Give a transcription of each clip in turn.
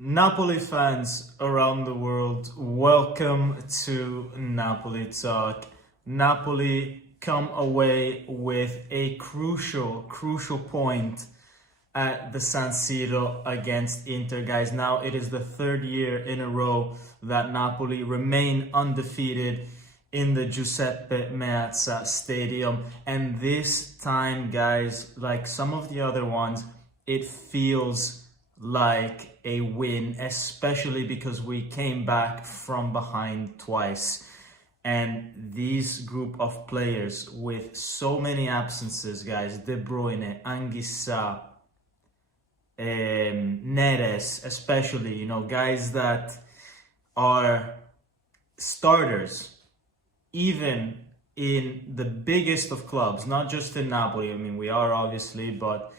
Napoli fans around the world, welcome to Napoli Talk. Napoli come away with a crucial point at the San Siro against Inter, guys. Now it is the third year in a row that Napoli remain undefeated in the Giuseppe Meazza Stadium. And this time, guys, like some of the other ones, it feels like a win, especially because we came back from behind twice. And these group of players with so many absences, guys, De Bruyne, Anguissa, Neres, especially, guys that are starters, even in the biggest of clubs, not just in Napoli. I mean, we are obviously, but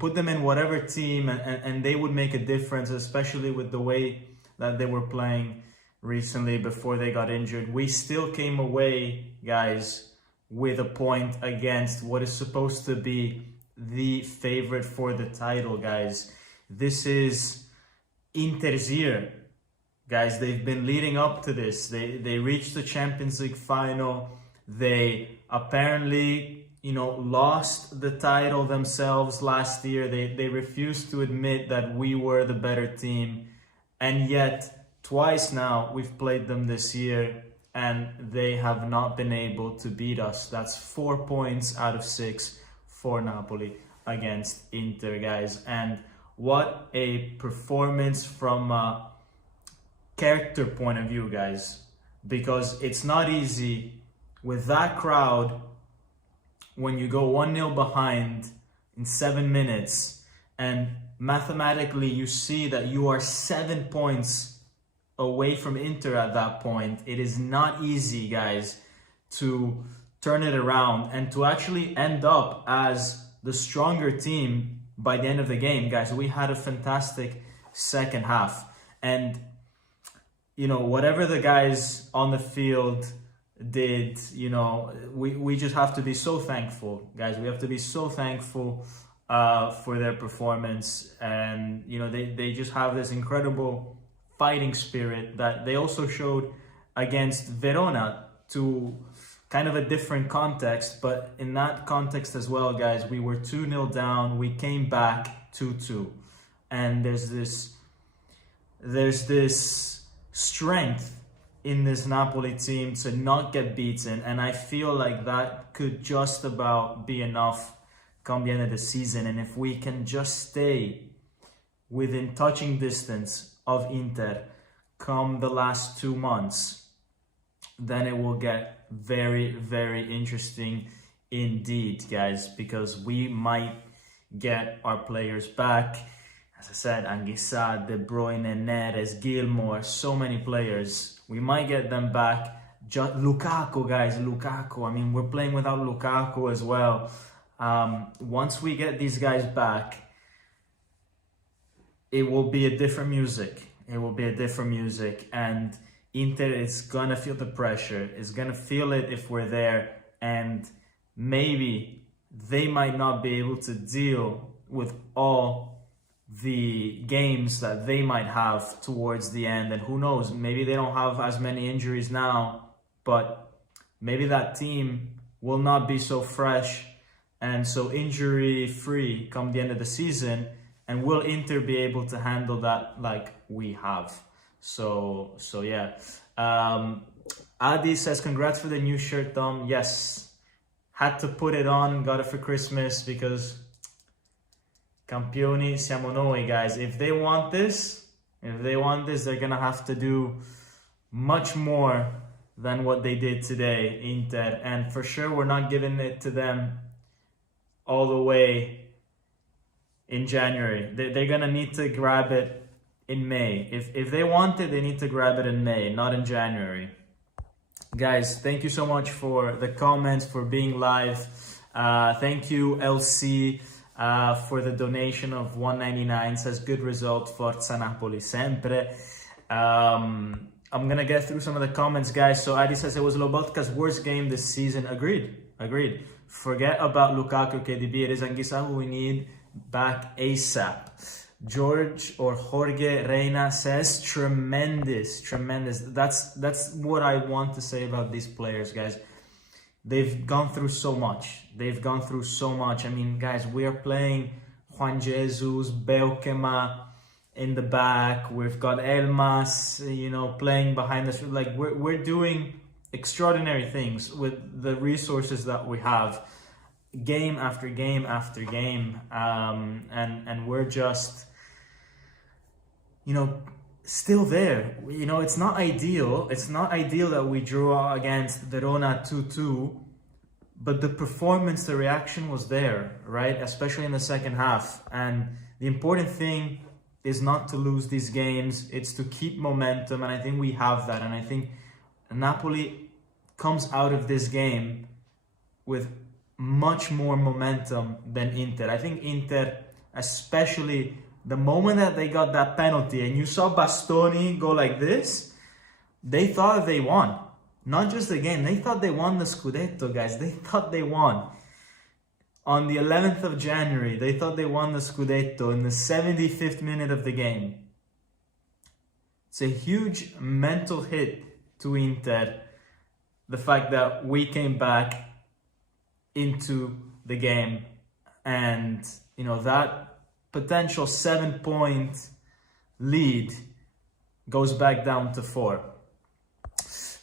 put them in whatever team and they would make a difference, especially with the way that they were playing recently before they got injured. We still came away, guys, with a point against what is supposed to be the favorite for the title, guys. This is Inter's year, guys. They've been leading up to this. They reached the Champions League final. They apparently lost the title themselves last year. They refused to admit that we were the better team. And yet, twice now, we've played them this year and they have not been able to beat us. That's 4 points out of 6 for Napoli against Inter, guys. And what a performance from a character point of view, guys. Because it's not easy with that crowd when you go 1-0 behind in 7 minutes and mathematically you see that you are 7 points away from Inter at that point. It is not easy, guys, to turn it around and to actually end up as the stronger team by the end of the game, guys. We had a fantastic second half, and whatever the guys on the field did, we just have to be so thankful, guys. We have to be so thankful for their performance. And they just have this incredible fighting spirit that they also showed against Verona, to kind of a different context, but in that context as well, guys. We were 2-0 down, we came back 2-2, and there's this strength in this Napoli team to not get beaten, and I feel like that could just about be enough come the end of the season. And if we can just stay within touching distance of Inter come the last 2 months, then it will get very, very interesting indeed, guys, because we might get our players back. As I said, Anguissa, De Bruyne, Neres, Gilmour, so many players. We might get them back. Lukaku, guys, Lukaku. I mean, we're playing without Lukaku as well. Once we get these guys back, it will be a different music. It will be a different music. And Inter is going to feel the pressure. It's going to feel it if we're there. And maybe they might not be able to deal with all the games that they might have towards the end. And who knows, maybe they don't have as many injuries now, but maybe that team will not be so fresh and so injury free come the end of the season. And will Inter be able to handle that like we have? So yeah. Adi says, congrats for the new shirt, Dom. Yes, had to put it on, got it for Christmas, because Campioni siamo noi, guys. If they want this, they're gonna have to do much more than what they did today, Inter. And for sure, we're not giving it to them all the way in January. They're gonna need to grab it in May. If they want it, they need to grab it in May, not in January. Guys, thank you so much for the comments, for being live. Thank you, LC. For the donation of $1.99, says good result, Forza Napoli sempre. I'm gonna get through some of the comments, guys. So Adi says it was Lobotka's worst game this season. Agreed. Forget about Lukaku, KDB. It is Anguissa who we need back ASAP. George or Jorge Reina says tremendous. That's what I want to say about these players, guys. They've gone through so much. I mean, guys, we are playing Juan Jesus, Beukema in the back. We've got Elmas, playing behind us. Like, we're doing extraordinary things with the resources that we have, game after game after game, and we're just, still there. It's not ideal. It's not ideal that we drew against Verona 2-2, but the performance, the reaction was there, right? Especially in the second half. And the important thing is not to lose these games. It's to keep momentum, and I think we have that. And I think Napoli comes out of this game with much more momentum than Inter. I think Inter, especially the moment that they got that penalty and you saw Bastoni go like this, they thought they won. Not just the game, they thought they won the Scudetto, guys. They thought they won. On the 11th of January, they thought they won the Scudetto in the 75th minute of the game. It's a huge mental hit to Inter, the fact that we came back into the game, and that potential 7-point lead goes back down to 4.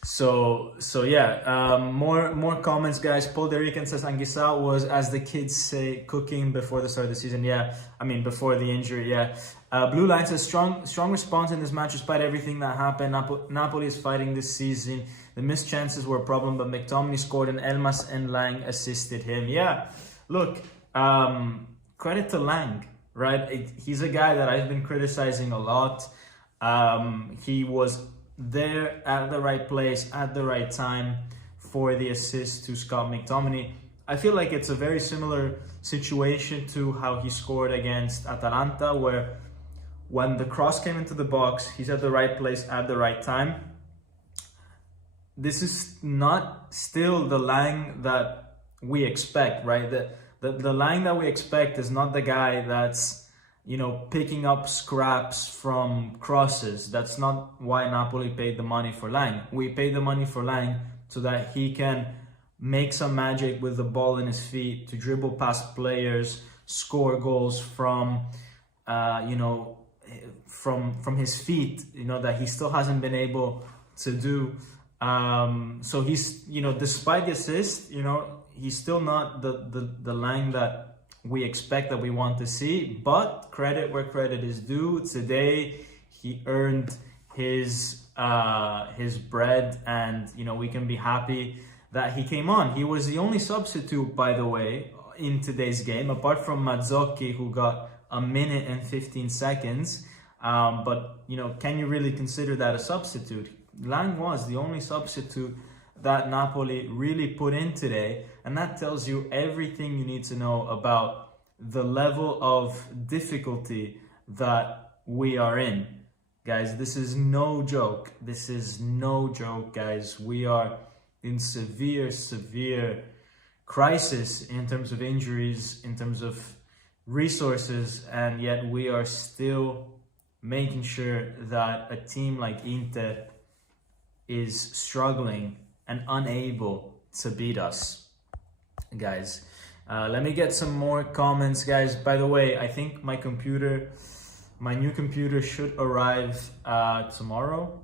So yeah, more comments, guys. Paul Derican says Anguissa was, as the kids say, cooking before the start of the season. Yeah, I mean before the injury. Yeah. Blue Line says strong response in this match despite everything that happened. Napoli is fighting this season. The missed chances were a problem, but McTominay scored and Elmas and Lang assisted him. Yeah, look, credit to Lang, right? He's a guy that I've been criticizing a lot. He was there at the right place at the right time for the assist to Scott McTominay. I feel like it's a very similar situation to how he scored against Atalanta, where when the cross came into the box, he's at the right place at the right time. This is not still the Lang that we expect, right? The Lang that we expect is not the guy that's picking up scraps from crosses. That's not why Napoli paid the money for Lang. We paid the money for Lang so that he can make some magic with the ball in his feet, to dribble past players, score goals from his feet, that he still hasn't been able to do. So he's, despite the assist, he's still not the Lang that we expect, that we want to see, but credit where credit is due. Today he earned his bread, and we can be happy that he came on. He was the only substitute, by the way, in today's game, apart from Mazzocchi, who got a minute and 15 seconds. But can you really consider that a substitute? Lang was the only substitute that Napoli really put in today, and that tells you everything you need to know about the level of difficulty that we are in. Guys, this is no joke. This is no joke, guys. We are in severe crisis in terms of injuries, in terms of resources, and yet we are still making sure that a team like Inter is struggling and unable to beat us, guys. Let me get some more comments, guys. By the way, I think my new computer should arrive tomorrow,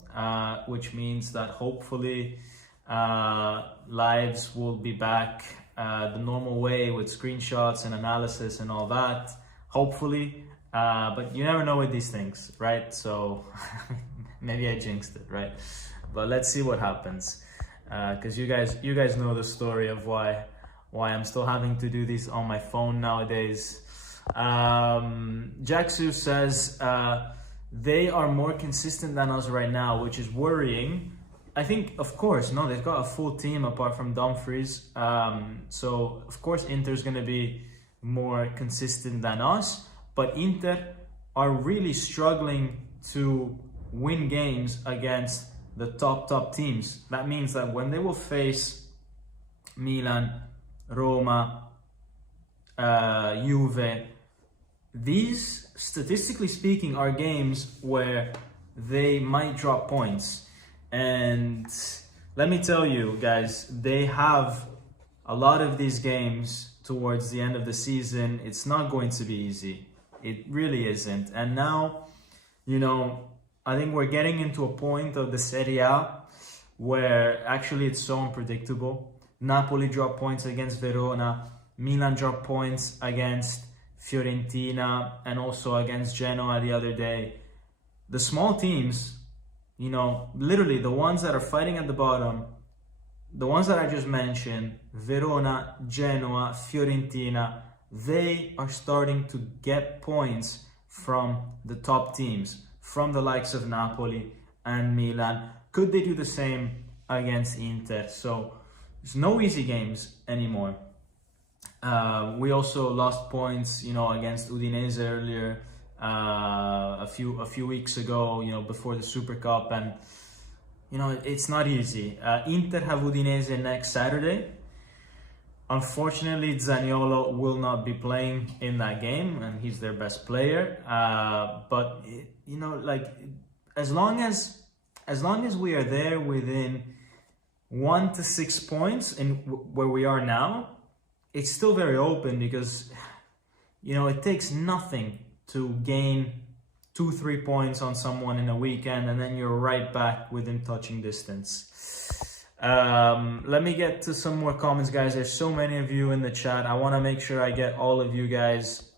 which means that hopefully lives will be back the normal way, with screenshots and analysis and all that, hopefully. But you never know with these things, right? So maybe I jinxed it, right? But let's see what happens. Because you guys know the story of why I'm still having to do this on my phone nowadays. Jacksu says they are more consistent than us right now, which is worrying. I think, of course, no, they've got a full team apart from Dumfries. So of course Inter's going to be more consistent than us, but Inter are really struggling to win games against the top teams. That means that when they will face Milan, Roma, Juve, these statistically speaking, are games where they might drop points. And let me tell you guys, they have a lot of these games towards the end of the season. It's not going to be easy. It really isn't. And now, I think we're getting into a point of the Serie A where actually it's so unpredictable. Napoli dropped points against Verona, Milan dropped points against Fiorentina, and also against Genoa the other day. The small teams, literally the ones that are fighting at the bottom, the ones that I just mentioned, Verona, Genoa, Fiorentina, they are starting to get points from the top teams, from the likes of Napoli and Milan. Could they do the same against Inter? So there's no easy games anymore. We also lost points, against Udinese earlier, a few weeks ago, before the Super Cup, and it's not easy. Inter have Udinese next Saturday. Unfortunately, Zaniolo will not be playing in that game, and he's their best player. But as long as we are there within 1 to 6 points in where we are now, it's still very open, because it takes nothing to gain 2-3 points on someone in a weekend, and then you're right back within touching distance. Let me get to some more comments, guys. There's so many of you in the chat. I want to make sure I get all of you guys.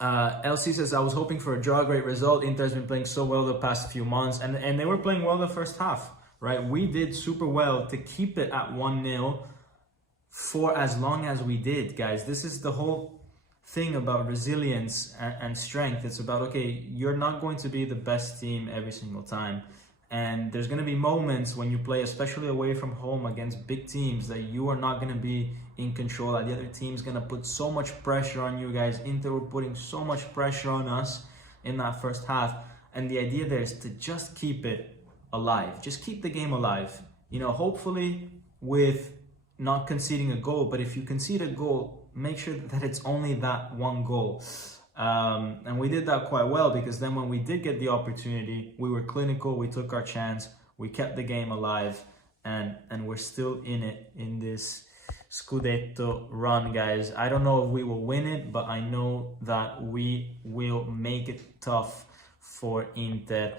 Elsie says, I was hoping for a draw, great result. Inter's been playing so well the past few months, and they were playing well the first half, right? We did super well to keep it at 1-0 for as long as we did, guys. This is the whole thing about resilience and strength. It's about, okay, you're not going to be the best team every single time, and there's going to be moments when you play, especially away from home against big teams, that you are not going to be in control, that the other team's going to put so much pressure on you guys. Inter were putting so much pressure on us in that first half, and the idea there is to just keep it alive, just keep the game alive, hopefully with not conceding a goal. But if you concede a goal, make sure that it's only that one goal. And we did that quite well, because then when we did get the opportunity, we were clinical, we took our chance, we kept the game alive, and we're still in it in this Scudetto run, guys. I don't know if we will win it, but I know that we will make it tough for Inter.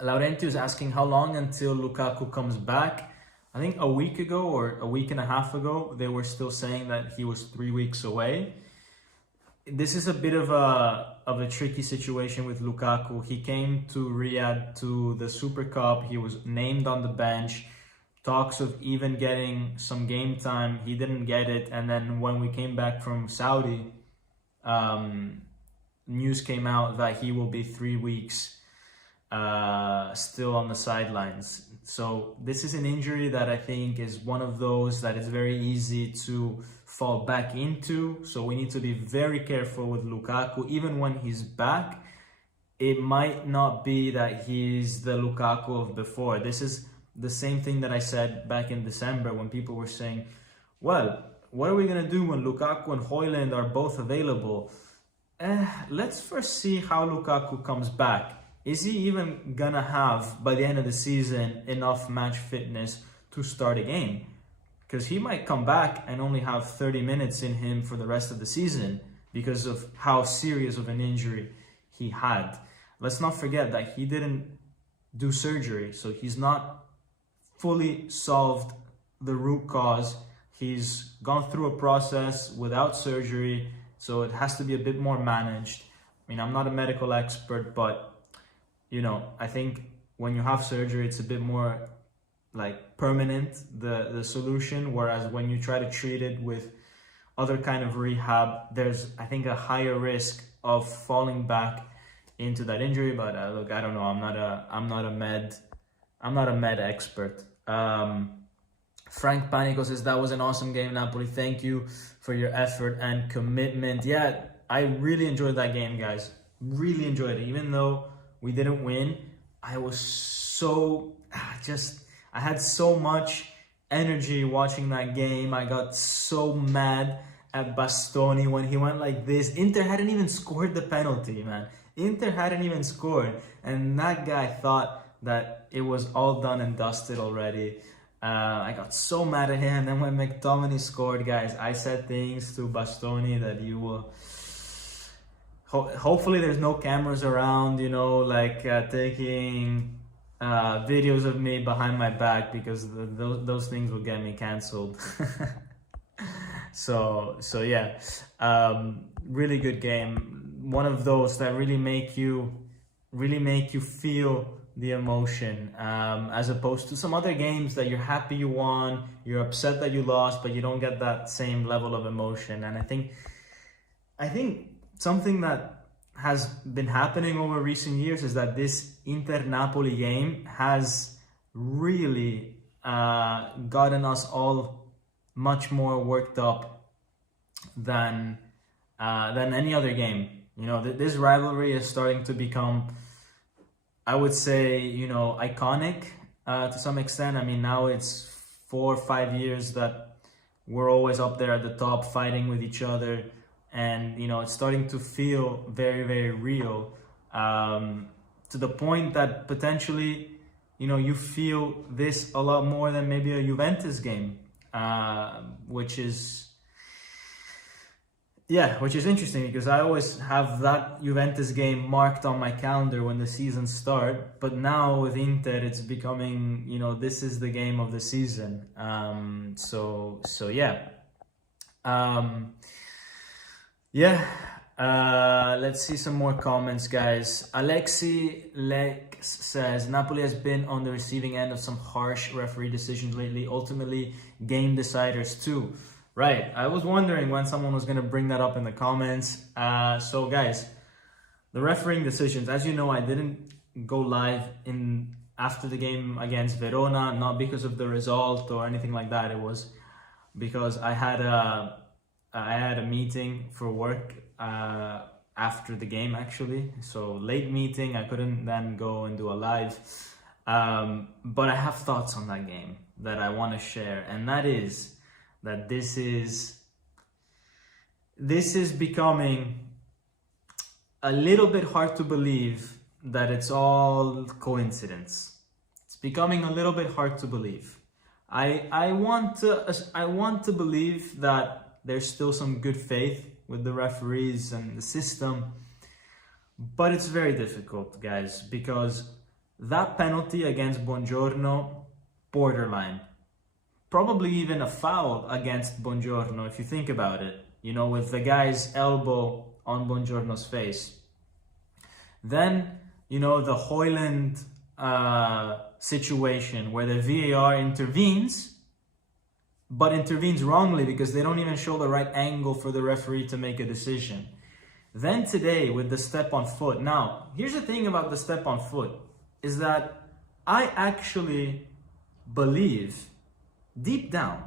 Laurentio is asking how long until Lukaku comes back. I think a week ago or a week and a half ago, they were still saying that he was 3 weeks away. This is a bit of a tricky situation with Lukaku. He came to Riyadh to the Super Cup. He was named on the bench. Talks of even getting some game time. He didn't get it. And then when we came back from Saudi, news came out that he will be 3 weeks still on the sidelines. So this is an injury that I think is one of those that is very easy to fall back into. So we need to be very careful with Lukaku. Even when he's back, it might not be that he's the Lukaku of before. This is the same thing that I said back in December when people were saying, well, what are we going to do when Lukaku and Højlund are both available? Let's first see how Lukaku comes back. Is he even gonna have, by the end of the season, enough match fitness to start a game? Because he might come back and only have 30 minutes in him for the rest of the season because of how serious of an injury he had. Let's not forget that he didn't do surgery, so he's not fully solved the root cause. He's gone through a process without surgery, so it has to be a bit more managed. I mean, I'm not a medical expert, but I think when you have surgery, it's a bit more like permanent, the solution, whereas when you try to treat it with other kind of rehab, there's, I think, a higher risk of falling back into that injury. But look, I don't know. I'm not a med expert. Frank Panico says, that was an awesome game, Napoli. Thank you for your effort and commitment. Yeah, I really enjoyed that game, guys. Really enjoyed it. Even though we didn't win, I was I had so much energy watching that game. I got so mad at Bastoni when he went like this. Inter hadn't even scored the penalty, man. Inter hadn't even scored, and that guy thought that it was all done and dusted already. I got so mad at him. Then when McTominay scored, guys, I said things to Bastoni that you will... Hopefully there's no cameras around, you know, like taking videos of me behind my back, because those things will get me cancelled. So yeah, really good game. One of those that really make you feel the emotion, as opposed to some other games that you're happy you won, you're upset that you lost, but you don't get that same level of emotion. And I think something that has been happening over recent years is that this Inter-Napoli game has really gotten us all much more worked up than any other game. You know, this rivalry is starting to become, I would say, you know, iconic to some extent. I mean, now it's 4 or 5 years that we're always up there at the top fighting with each other. And, you know, it's starting to feel very, very real, to the point that potentially, you know, you feel this a lot more than maybe a Juventus game, which is interesting, because I always have that Juventus game marked on my calendar when the season starts. But now with Inter, it's becoming, you know, this is the game of the season. So yeah. Let's see some more comments, guys. Alexi Lex says, Napoli has been on the receiving end of some harsh referee decisions lately, ultimately game deciders too. Right, I was wondering when someone was going to bring that up in the comments. So guys, the refereeing decisions, as you know, I didn't go live after the game against Verona, not because of the result or anything like that. It was because I had a meeting for work after the game, actually. So late meeting, I couldn't then go and do a live. But I have thoughts on that game that I want to share, and that is that this is becoming a little bit hard to believe that it's all coincidence. It's becoming a little bit hard to believe. I want to believe that there's still some good faith with the referees and the system, but it's very difficult, guys, because that penalty against Buongiorno, borderline. Probably even a foul against Buongiorno, if you think about it, you know, with the guy's elbow on Buongiorno's face. Then, you know, the Højlund situation where the VAR intervenes, but intervenes wrongly because they don't even show the right angle for the referee to make a decision. Then today with the step on foot. Now, here's the thing about the step on foot, is that I actually believe deep down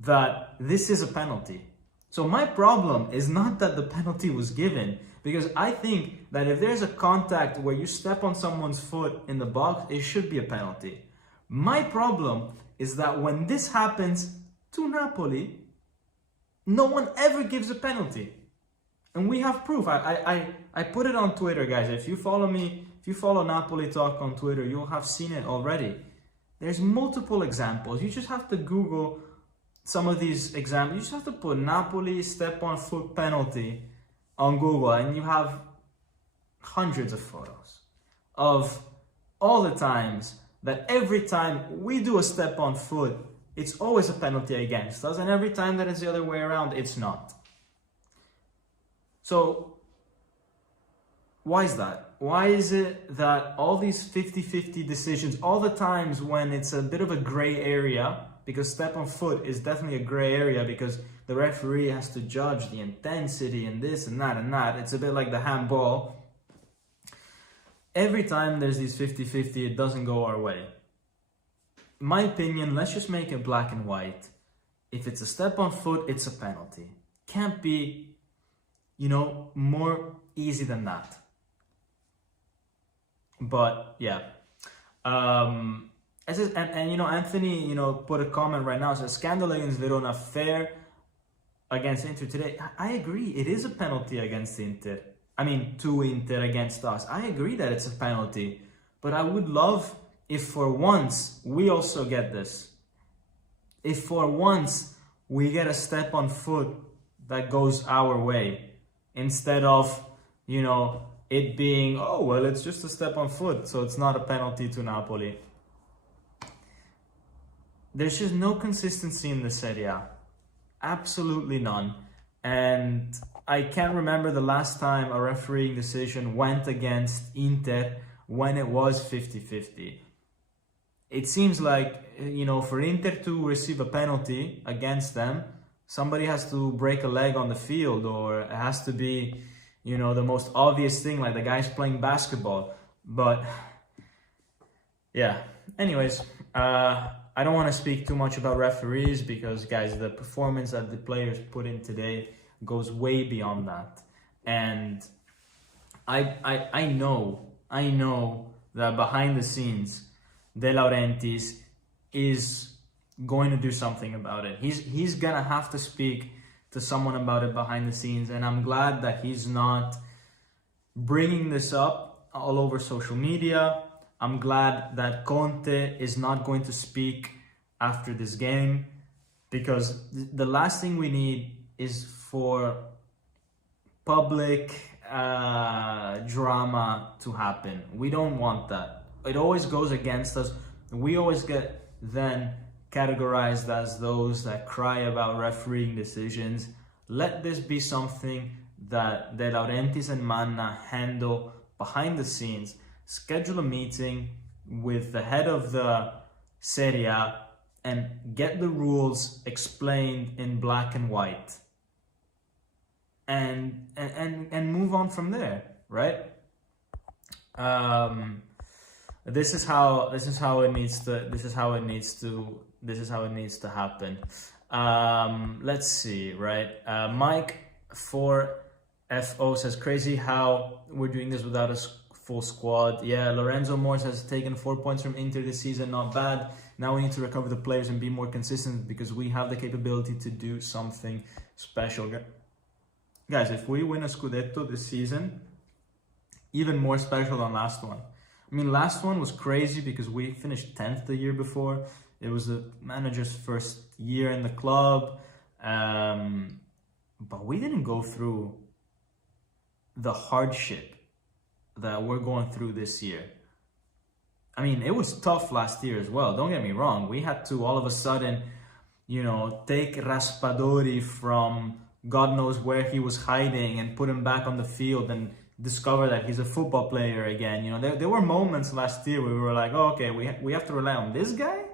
that this is a penalty. So my problem is not that the penalty was given, because I think that if there's a contact where you step on someone's foot in the box, it should be a penalty. My problem is that when this happens to Napoli, no one ever gives a penalty. And we have proof. I put it on Twitter, guys. If you follow me, if you follow Napoli Talk on Twitter, you'll have seen it already. There's multiple examples. You just have to Google some of these examples. You just have to put Napoli step on foot penalty on Google, and you have hundreds of photos of all the times that every time we do a step on foot, it's always a penalty against us, and every time that it's the other way around, it's not. So why is that? Why is it that all these 50-50 decisions, all the times when it's a bit of a gray area, because step on foot is definitely a gray area because the referee has to judge the intensity and this and that and that. It's a bit like the handball. Every time there's these 50-50, it doesn't go our way. In my opinion, let's just make it black and white. If it's a step on foot, it's a penalty. Can't be, you know, more easy than that. But yeah, and you know, Anthony, you know, put a comment right now. Says scandal against Verona, fair against Inter today. I agree, it is a penalty against Inter. I mean, to Inter against us. I agree that it's a penalty. But I would love if for once we also get this. If for once we get a step on foot that goes our way, instead of, you know, it being, oh, well, it's just a step on foot, so it's not a penalty to Napoli. There's just no consistency in the Serie A. Absolutely none. And I can't remember the last time a refereeing decision went against Inter when it was 50-50. It seems like, you know, for Inter to receive a penalty against them, somebody has to break a leg on the field, or it has to be, you know, the most obvious thing, like the guy's playing basketball. But yeah, anyways, I don't want to speak too much about referees because, guys, the performance that the players put in today goes way beyond that. And I know that behind the scenes, De Laurentiis is going to do something about it. He's gonna have to speak to someone about it behind the scenes, and I'm glad that he's not bringing this up all over social media. I'm glad that Conte is not going to speak after this game, because the last thing we need is for public drama to happen. We don't want that. It always goes against us. We always get then categorized as those that cry about refereeing decisions. Let this be something that De Laurentiis and Manna handle behind the scenes. Schedule a meeting with the head of the Serie A and get the rules explained in black and white, and move on from there, right? This is how it needs to happen. Let's see, right? Mike 4FO says, crazy how we're doing this without a full squad. Yeah, Lorenzo Morris has taken 4 points from Inter this season, not bad. Now we need to recover the players and be more consistent because we have the capability to do something special. Guys, if we win a Scudetto this season, even more special than last one. I mean, last one was crazy because we finished 10th the year before. It was the manager's first year in the club. But we didn't go through the hardship that we're going through this year. I mean, it was tough last year as well. Don't get me wrong. We had to all of a sudden, you know, take Raspadori from God knows where he was hiding and put him back on the field and discover that he's a football player again. You know, there were moments last year where we were like, oh, okay, we have to rely on this guy?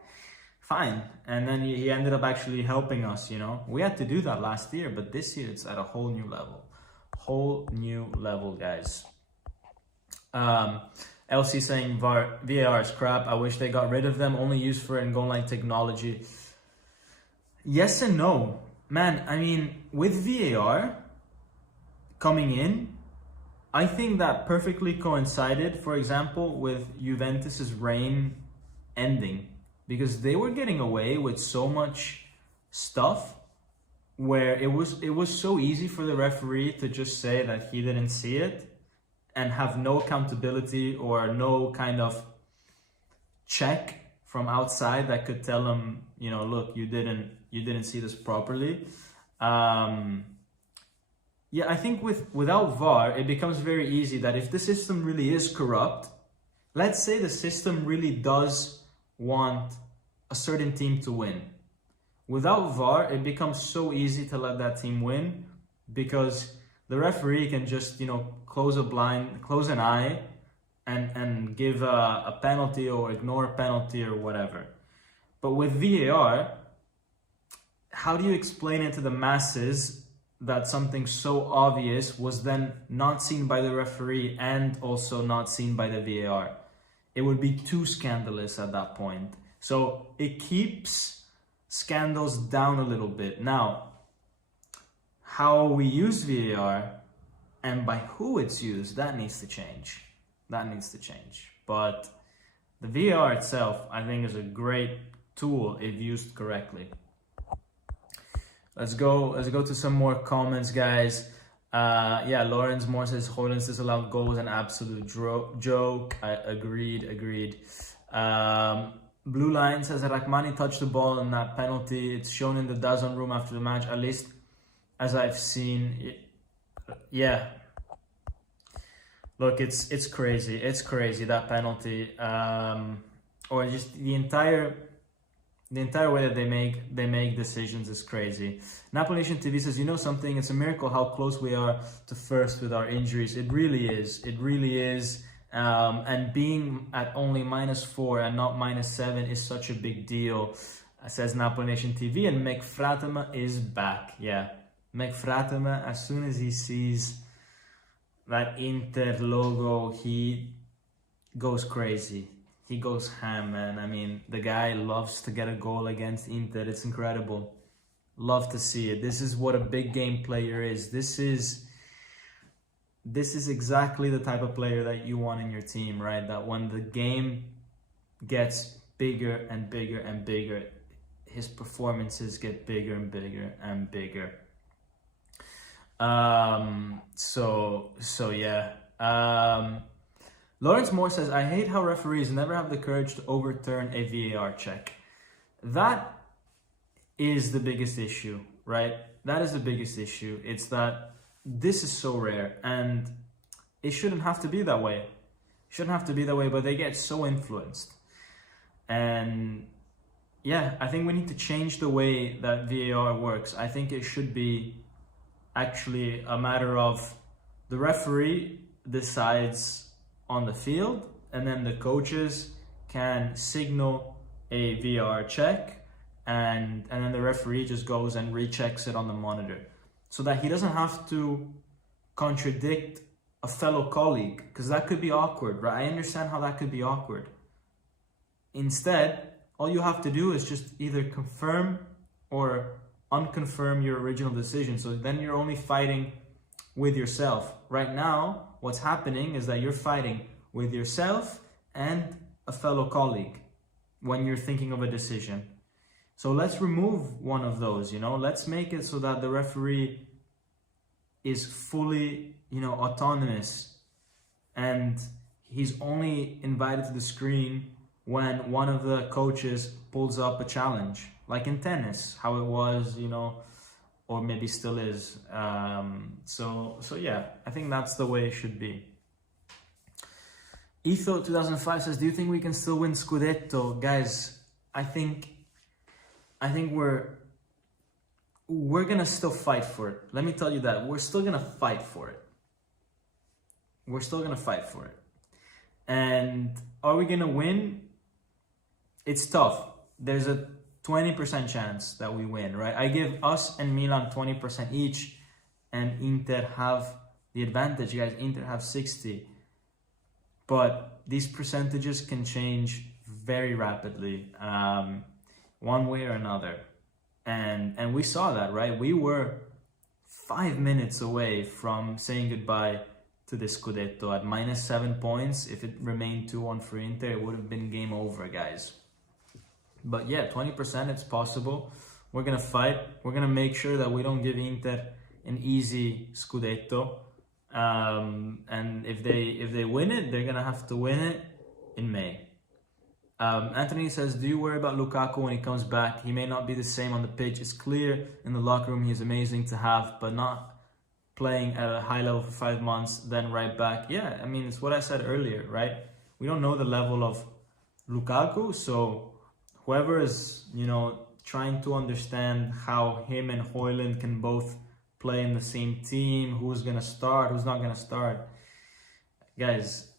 Fine. And then he ended up actually helping us, you know. We had to do that last year, but this year it's at a whole new level. Whole new level, guys. LC saying VAR is crap. I wish they got rid of them. Only used for in goal line technology. Yes and no. Man, I mean, with VAR coming in, I think that perfectly coincided, for example, with Juventus's reign ending, because they were getting away with so much stuff where it was so easy for the referee to just say that he didn't see it and have no accountability or no kind of check from outside that could tell him, you know, look, you didn't see this properly. Yeah, I think without VAR, it becomes very easy that if the system really is corrupt, let's say the system really does want a certain team to win. Without VAR, it becomes so easy to let that team win because the referee can just, you know, close an eye and give a penalty or ignore a penalty or whatever. But with VAR, how do you explain it to the masses that something so obvious was then not seen by the referee and also not seen by the VAR? It would be too scandalous at that point. So it keeps scandals down a little bit. Now, how we use VAR and by who it's used, that needs to change. That needs to change. But the VAR itself, I think, is a great tool if used correctly. Let's go to some more comments, guys. Yeah, Lawrence Moore says Hoyland's disallowed goal was an absolute joke. I agreed. Blue Line says that Rahmani touched the ball in that penalty. It's shown in the DAZN room after the match, at least as I've seen. Yeah. Look, it's crazy. It's crazy, that penalty. Or just the entire way that they make decisions is crazy. Napoli TV says, you know something, it's a miracle how close we are to first with our injuries. It really is. It really is. And being at only -4 and not -7 is such a big deal, says Napoli TV. And McFratema is back. Yeah, McFratema, as soon as he sees that Inter logo, he goes crazy. He goes ham, man. I mean, the guy loves to get a goal against Inter. It's incredible. Love to see it. This is what a big game player is. This is exactly the type of player that you want in your team, right? That when the game gets bigger and bigger and bigger, his performances get bigger and bigger and bigger. So yeah. Lawrence Moore says, I hate how referees never have the courage to overturn a VAR check. That is the biggest issue, right? That is the biggest issue. It's that this is so rare, and it shouldn't have to be that way. It shouldn't have to be that way, but they get so influenced. And yeah, I think we need to change the way that VAR works. I think it should be actually a matter of the referee decides on the field, and then the coaches can signal a VAR check, and then the referee just goes and rechecks it on the monitor, so that he doesn't have to contradict a fellow colleague, because that could be awkward, right? I understand how that could be awkward. Instead, all you have to do is just either confirm or unconfirm your original decision, so then you're only fighting with yourself. Right now, what's happening is that you're fighting with yourself and a fellow colleague when you're thinking of a decision. So let's remove one of those, let's make it so that the referee is fully, autonomous, and he's only invited to the screen when one of the coaches pulls up a challenge, like in tennis, how it was, or maybe still is. So yeah, I think that's the way it should be. Etho 2005 says, do you think we can still win Scudetto? Guys, I think we're gonna still fight for it. Let me tell you that. We're still gonna fight for it. We're still gonna fight for it. And are we gonna win? It's tough. There's a 20% chance that we win, right? I give us and Milan 20% each, and Inter have the advantage, guys. Inter have 60. But these percentages can change very rapidly, one way or another. And we saw that, right? We were 5 minutes away from saying goodbye to the Scudetto at -7 points. If it remained 2-1 for Inter, it would have been game over, guys. But yeah, 20%, it's possible. We're going to fight. We're going to make sure that we don't give Inter an easy Scudetto. And if they win it, they're going to have to win it in May. Anthony says, do you worry about Lukaku when he comes back? He may not be the same on the pitch. It's clear in the locker room he's amazing to have, but not playing at a high level for 5 months, then right back. Yeah, I mean, it's what I said earlier, right? We don't know the level of Lukaku, so whoever is, trying to understand how him and Højlund can both play in the same team, who's going to start, who's not going to start. Guys,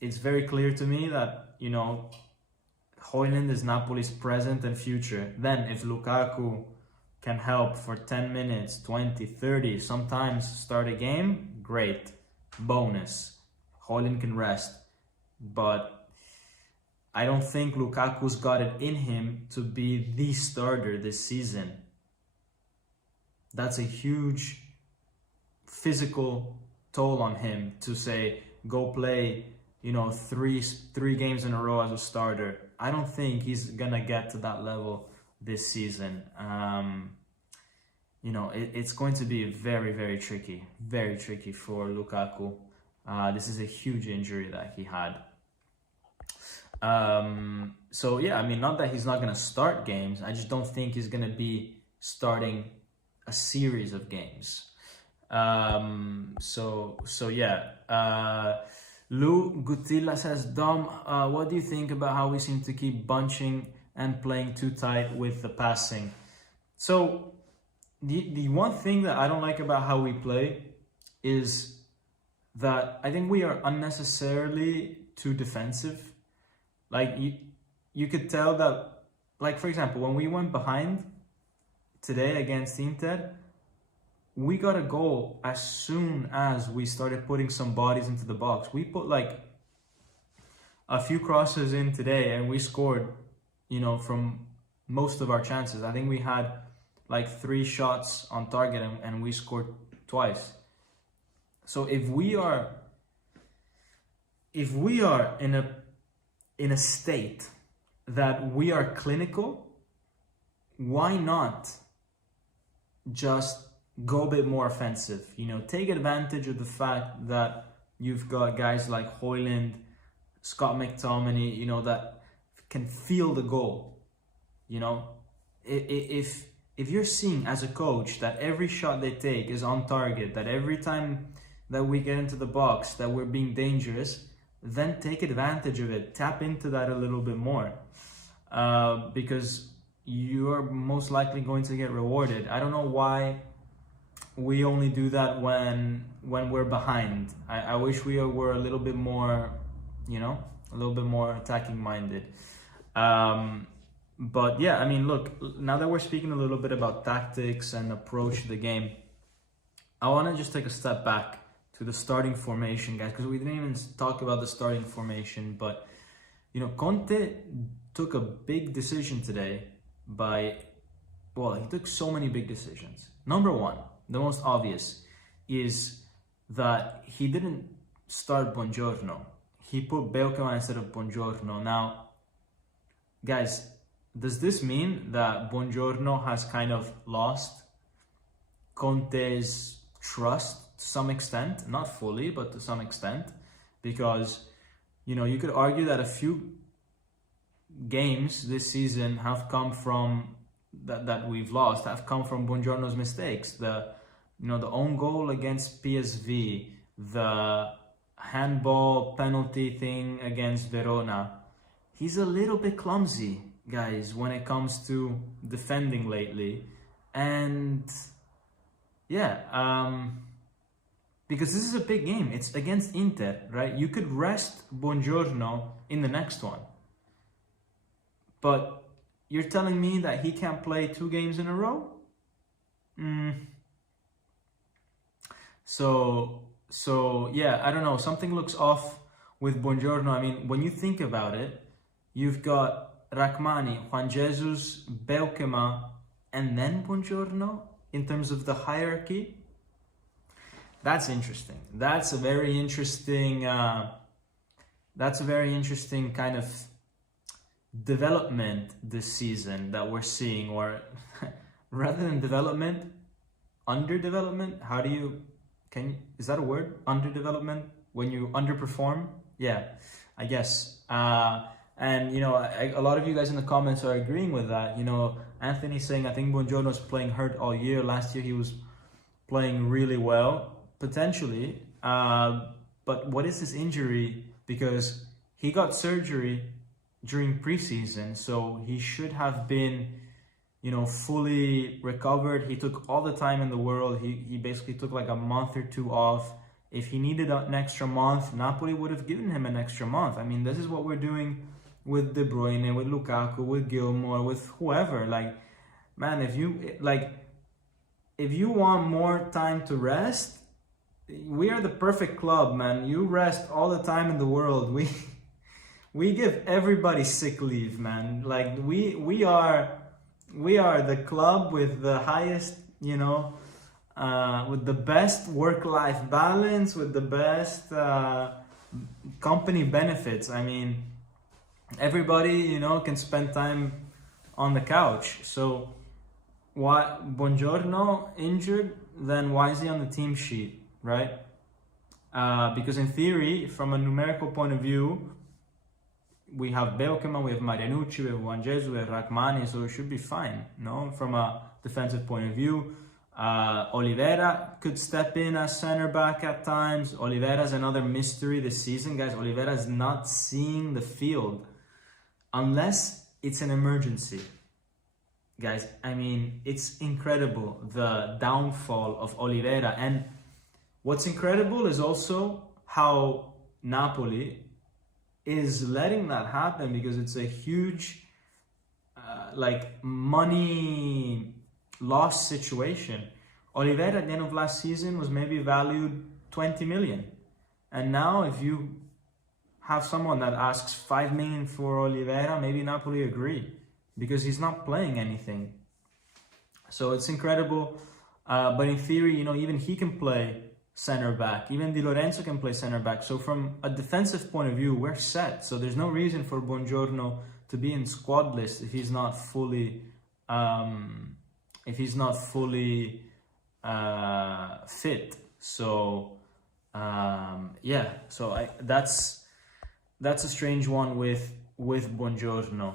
it's very clear to me that, Højlund is Napoli's present and future. Then if Lukaku can help for 10 minutes, 20, 30, sometimes start a game, great, bonus. Højlund can rest. But I don't think Lukaku's got it in him to be the starter this season. That's a huge physical toll on him to say, go play, three games in a row as a starter. I don't think he's gonna get to that level this season. it's going to be very tricky for Lukaku. This is a huge injury that he had. So yeah, I mean, not that he's not going to start games. I just don't think he's going to be starting a series of games. So yeah. Lou Gutilla says, Dom, what do you think about how we seem to keep bunching and playing too tight with the passing? So the one thing that I don't like about how we play is that I think we are unnecessarily too defensive. Like you could tell that, like, for example, when we went behind today against Inter, we got a goal as soon as we started putting some bodies into the box. We put like a few crosses in today and we scored, from most of our chances. I think we had like 3 shots on target and we scored twice. So if we are in a state that we are clinical, why not just go a bit more offensive? Take advantage of the fact that you've got guys like Højlund, Scott McTominay, that can feel the goal. If you're seeing as a coach that every shot they take is on target, that every time that we get into the box that we're being dangerous, then take advantage of it. Tap into that a little bit more, because you are most likely going to get rewarded. I don't know why we only do that when we're behind. I wish we were a little bit more, a little bit more attacking minded. But yeah, I mean, look, now that we're speaking a little bit about tactics and approach to the game, I want to just take a step back to the starting formation, guys, because we didn't even talk about the starting formation. But Conte took a big decision today he took so many big decisions. Number one, the most obvious, is that he didn't start Buongiorno. He put Belkema instead of Buongiorno. Now, guys, does this mean that Buongiorno has kind of lost Conte's trust to some extent? Not fully, but to some extent. Because, you could argue that a few games this season have come from that we've lost have come from Buongiorno's mistakes. The own goal against PSV, the handball penalty thing against Verona. He's a little bit clumsy, guys, when it comes to defending lately. And yeah, because this is a big game. It's against Inter, right? You could rest Buongiorno in the next one. But you're telling me that he can't play 2 games in a row? So yeah, I don't know. Something looks off with Buongiorno. I mean, when you think about it, you've got Rachmani, Juan Jesus, Belkema, and then Buongiorno in terms of the hierarchy. That's interesting. That's a very interesting kind of development this season that we're seeing, or rather than development, underdevelopment. Is that a word? Underdevelopment, when you underperform? Yeah, I guess. And a lot of you guys in the comments are agreeing with that. Anthony saying, I think Buongiorno's playing hurt all year. Last year he was playing really well, potentially. But what is this injury? Because he got surgery during preseason, so he should have been, fully recovered. He took all the time in the world. He basically took like a month or 2 off. If he needed an extra month, Napoli would have given him an extra month. I mean, this is what we're doing with De Bruyne, with Lukaku, with Gilmour, with whoever. Like, man, if you want more time to rest, we are the perfect club, man. You rest all the time in the world. We give everybody sick leave, man. Like, we are the club with the highest, with the best work-life balance, with the best company benefits. I mean, everybody, can spend time on the couch. So why Buongiorno injured, then why is he on the team sheet, right? Because in theory, from a numerical point of view, we have Belkema, we have Marianucci, we have Juan Jesus, we have Rachmani, so it should be fine, no? From a defensive point of view. Oliveira could step in as center back at times. Oliveira is another mystery this season, guys. Oliveira is not seeing the field unless it's an emergency. Guys, I mean, it's incredible, the downfall of Oliveira. And what's incredible is also how Napoli is letting that happen, because it's a huge money loss situation. Oliveira at the end of last season was maybe valued 20 million. And now if you have someone that asks 5 million for Oliveira, maybe Napoli agree, because he's not playing anything. So it's incredible. But in theory, you know, even he can play center back. Even Di Lorenzo can play center back. So from a defensive point of view, we're set. So there's no reason for Buongiorno to be in squad list if he's not fully fit. So yeah, so that's a strange one with Buongiorno.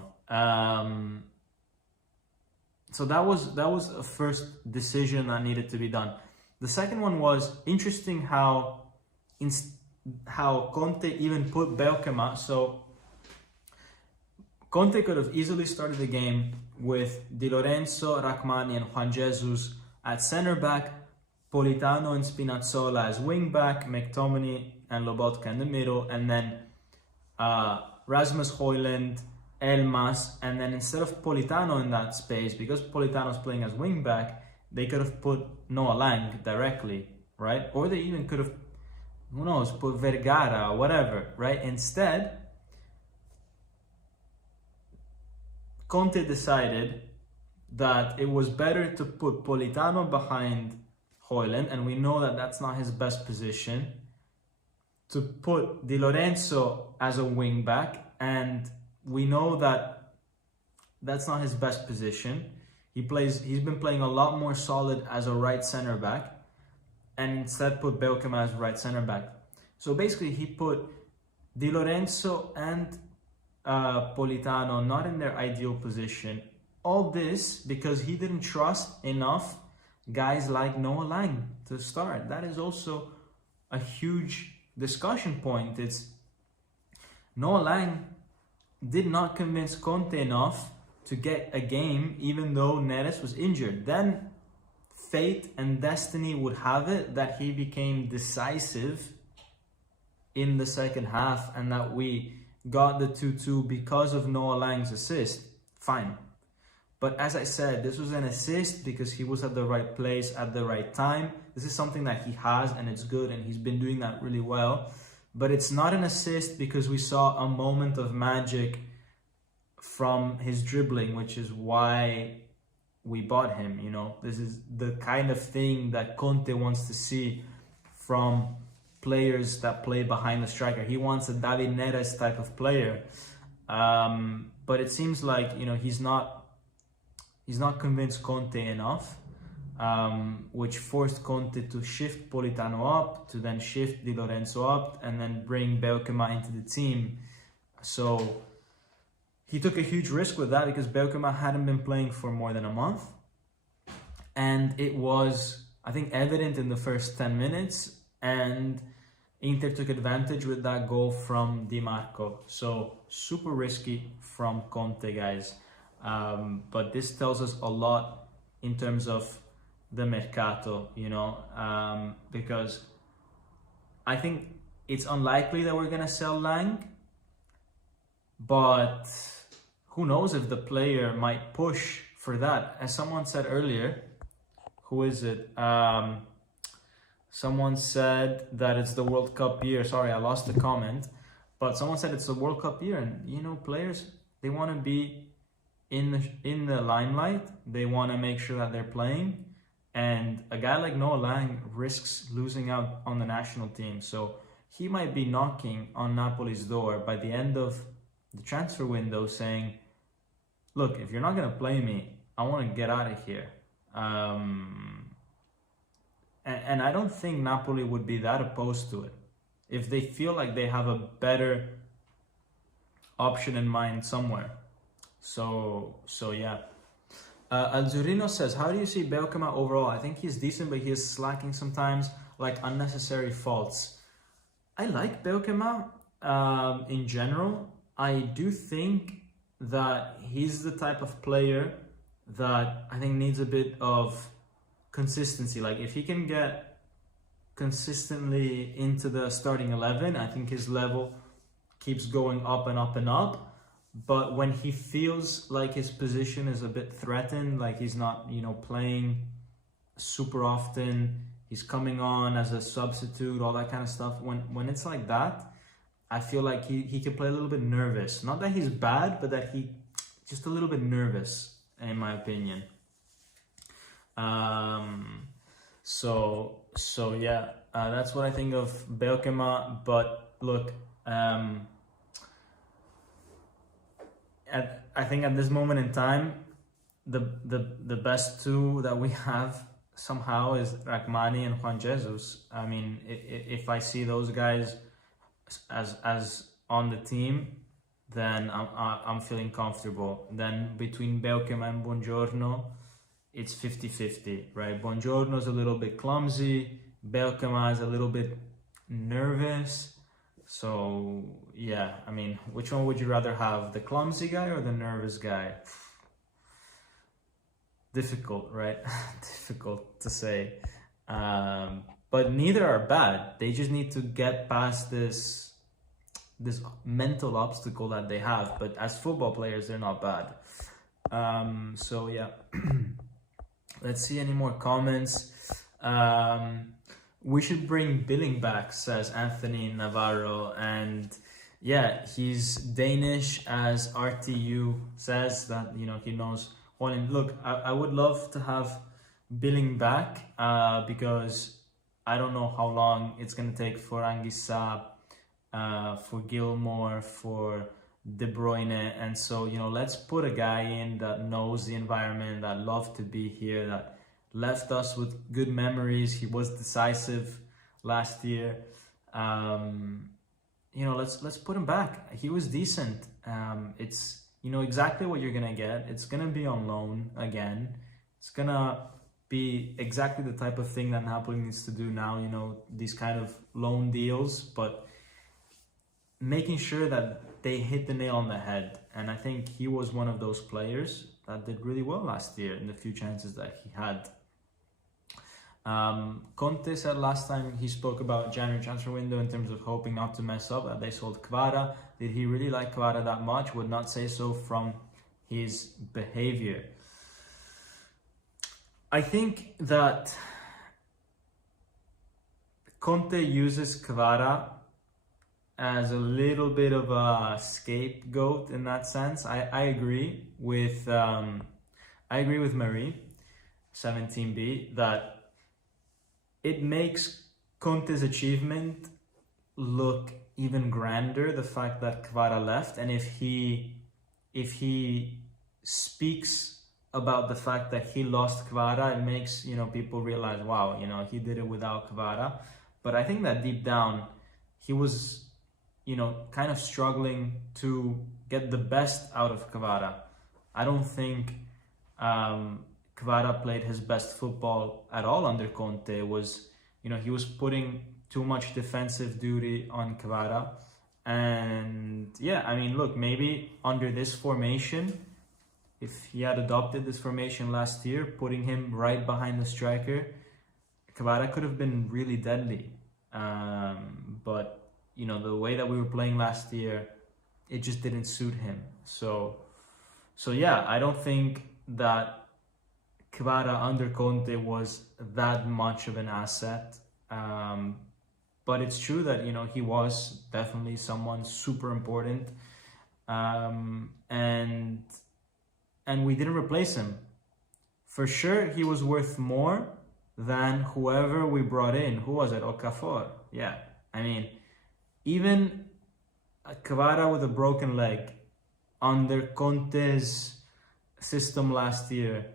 So that was a first decision that needed to be done. The second one was interesting how Conte even put Belkema. So Conte could have easily started the game with Di Lorenzo, Rachmani and Juan Jesus at center back, Politano and Spinazzola as wing back, McTominay and Lobotka in the middle, and then Rasmus Højlund, Elmas, and then instead of Politano in that space, because Politano's playing as wing back, they could have put Noah Lang directly, right? Or they even could have, who knows, put Vergara or whatever, right? Instead, Conte decided that it was better to put Politano behind Højlund, and we know that that's not his best position, to put Di Lorenzo as a wing back, and we know that that's not his best position. He's been playing a lot more solid as a right center back, and instead put Belkema as right center back. So basically he put Di Lorenzo and Politano not in their ideal position. All this because he didn't trust enough guys like Noah Lang to start. That is also a huge discussion point. It's Noah Lang did not convince Conte enough to get a game, even though Neres was injured. Then fate and destiny would have it that he became decisive in the second half, and that we got the 2-2 because of Noah Lang's assist. Fine. But as I said, this was an assist because he was at the right place at the right time. This is something that he has, and it's good, and he's been doing that really well. But it's not an assist because we saw a moment of magic from his dribbling, which is why we bought him, you know. This is the kind of thing that Conte wants to see from players that play behind the striker. He wants a David Neres type of player. But it seems like, you know, he's not convinced Conte enough, which forced Conte to shift Politano up, to then shift Di Lorenzo up, and then bring Belkema into the team. So he took a huge risk with that because Belkema hadn't been playing for more than a month. And it was, I think, evident in the first 10 minutes. And Inter took advantage with that goal from Di Marco. So super risky from Conte, guys. But this tells us a lot in terms of the mercato, you know, because I think it's unlikely that we're going to sell Lang. But who knows if the player might push for that. As someone said earlier, who is it? Someone said that it's the World Cup year. Sorry, I lost the comment. But someone said it's the World Cup year. And, you know, players, they want to be in the limelight. They want to make sure that they're playing. And a guy like Noah Lang risks losing out on the national team. So he might be knocking on Napoli's door by the end of the transfer window saying, look, if you're not going to play me, I want to get out of here. And I don't think Napoli would be that opposed to it if they feel like they have a better option in mind somewhere. So yeah. Alzurino says, how do you see Belkema overall? I think he's decent, but he is slacking sometimes, like unnecessary faults. I like Belkema in general. I do think that he's the type of player that I think needs a bit of consistency. Like if he can get consistently into the starting 11, I think his level keeps going up and up and up. But when he feels like his position is a bit threatened, like he's not, playing super often, he's coming on as a substitute, all that kind of stuff. When it's like that, I feel like he can play a little bit nervous. Not that he's bad, but that he just a little bit nervous, in my opinion. So yeah, that's what I think of Belkema. But look, I think at this moment in time, the best two that we have somehow is Rachmani and Juan Jesus. I mean, if I see those guys as on the team, then I'm feeling comfortable. Then between Belkema and Buongiorno, it's 50-50, right? Buongiorno is a little bit clumsy, Belkema is a little bit nervous. So yeah, I mean, which one would you rather have, the clumsy guy or the nervous guy? Difficult, right? Difficult to say. But neither are bad. They just need to get past this mental obstacle that they have. But as football players, they're not bad. So yeah. Let's see any more comments. We should bring Billing back, says Anthony Navarro. And yeah, he's Danish, as RTU says, that he knows Holland. Look, I would love to have Billing back because I don't know how long it's going to take for Anguissa, for Gilmore, for De Bruyne. And so, let's put a guy in that knows the environment, that loved to be here, that left us with good memories. He was decisive last year. Let's put him back. He was decent. It's exactly what you're gonna get. It's gonna be on loan again. It's gonna be exactly the type of thing that Napoli needs to do now. These kind of loan deals, but making sure that they hit the nail on the head. And I think he was one of those players that did really well last year in the few chances that he had. Conte said last time he spoke about January transfer window in terms of hoping not to mess up, that they sold Kvara. Did he really like Kvara that much? Would not say so from his behavior. I think that Conte uses Kvara as a little bit of a scapegoat in that sense. I agree with Marie 17B that it makes Conte's achievement look even grander, the fact that Kvara left. And if he speaks about the fact that he lost Kvara, it makes people realize, wow, he did it without Kvara. But I think that deep down he was kind of struggling to get the best out of Kvara. I don't think Kvara played his best football at all under Conte. He was putting too much defensive duty on Kvara. And yeah, I mean, look, maybe under this formation, if he had adopted this formation last year, putting him right behind the striker, Kvara could have been really deadly. But the way that we were playing last year, it just didn't suit him. So yeah, I don't think that Kvara under Conte was that much of an asset. But it's true that, he was definitely someone super important. And we didn't replace him. For sure, he was worth more than whoever we brought in. Who was it? Okafor. Yeah. I mean, even Kvara with a broken leg under Conte's system last year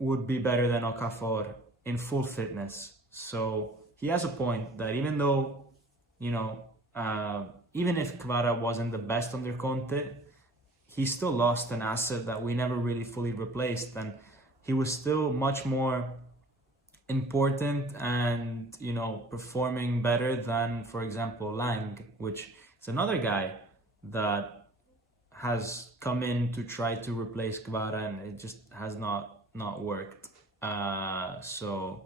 would be better than Okafor in full fitness. So he has a point that even though, you know, even if Kvara wasn't the best under Conte, he still lost an asset that we never really fully replaced, and he was still much more important and, you know, performing better than, for example, Lang, which is another guy that has come in to try to replace Kvara, and it just has not worked. So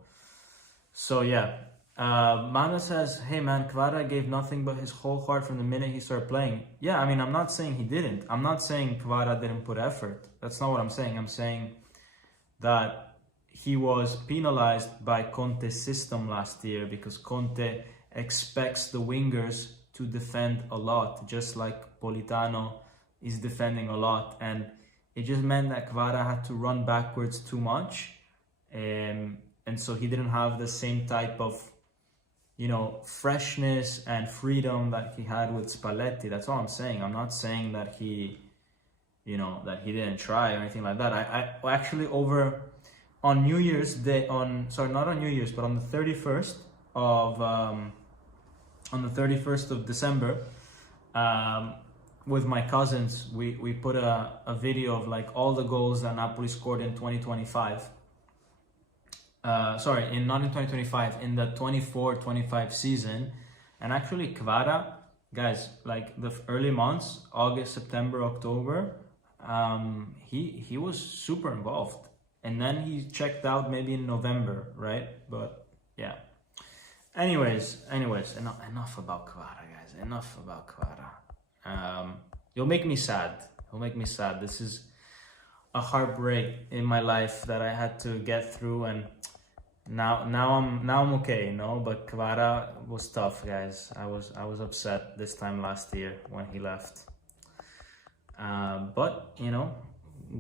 yeah. Mano says, hey man, Kvara gave nothing but his whole heart from the minute he started playing. Yeah, I mean, I'm not saying he didn't. I'm not saying Kvara didn't put effort. That's not what I'm saying. I'm saying that he was penalized by Conte's system last year because Conte expects the wingers to defend a lot, just like Politano is defending a lot. And it just meant that Kvara had to run backwards too much. And so he didn't have the same type of, you know, freshness and freedom that he had with Spalletti. That's all I'm saying. I'm not saying that he, you know, that he didn't try or anything like that. I actually on New Year's Day, not on New Year's, but on the 31st of December, with my cousins, we put a video of like all the goals that Napoli scored in 2025. Not in 2025, in the 24-25 season. And actually Kvara, guys, like the early months, August, September, October, he was super involved. And then he checked out maybe in November, right? But yeah. Anyways, enough about Kvara, guys. Enough about Kvara. You'll make me sad. This is a heartbreak in my life that I had to get through, and now I'm okay, you know. But Kvara was tough, guys. I was upset this time last year when he left. But you know,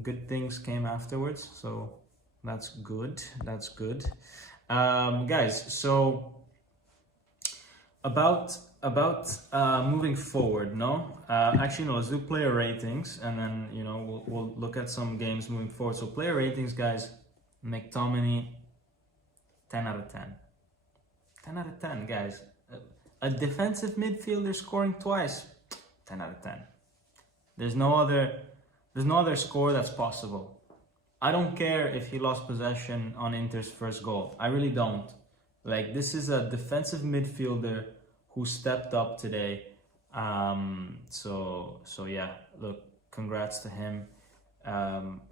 good things came afterwards, so that's good. Guys, so about moving forward, no? Actually, no, let's do player ratings, and then, you know, we'll look at some games moving forward. So player ratings, guys, McTominay, 10 out of 10. 10 out of 10, guys. A defensive midfielder scoring twice, 10 out of 10. There's no other score that's possible. I don't care if he lost possession on Inter's first goal. I really don't. Like, this is a defensive midfielder who stepped up today. So yeah, look, congrats to him.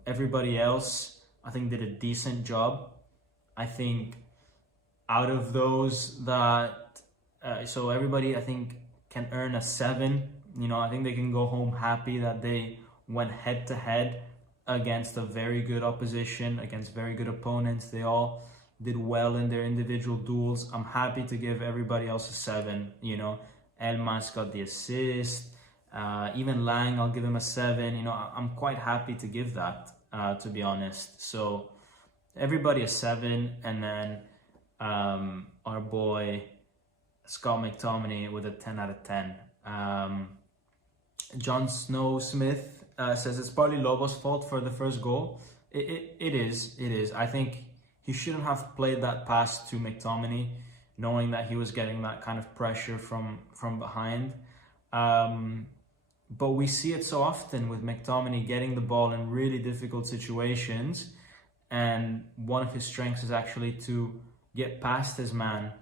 Everybody else, I think, did a decent job. I think out of those that, so everybody, I think, can earn a 7. You know, I think they can go home happy that they went head to head against a very good opposition, against very good opponents. They all did well in their individual duels. I'm happy to give everybody else a 7. You know, Elmas got the assist. Even Lang, I'll give him a 7. You know, I'm quite happy to give that, to be honest. So everybody a 7, and then our boy Scott McTominay with a 10 out of 10. John Snow Smith says it's partly Lobo's fault for the first goal. It is. I think he shouldn't have played that pass to McTominay, knowing that he was getting that kind of pressure from behind. But we see it so often with McTominay getting the ball in really difficult situations, and one of his strengths is actually to get past his man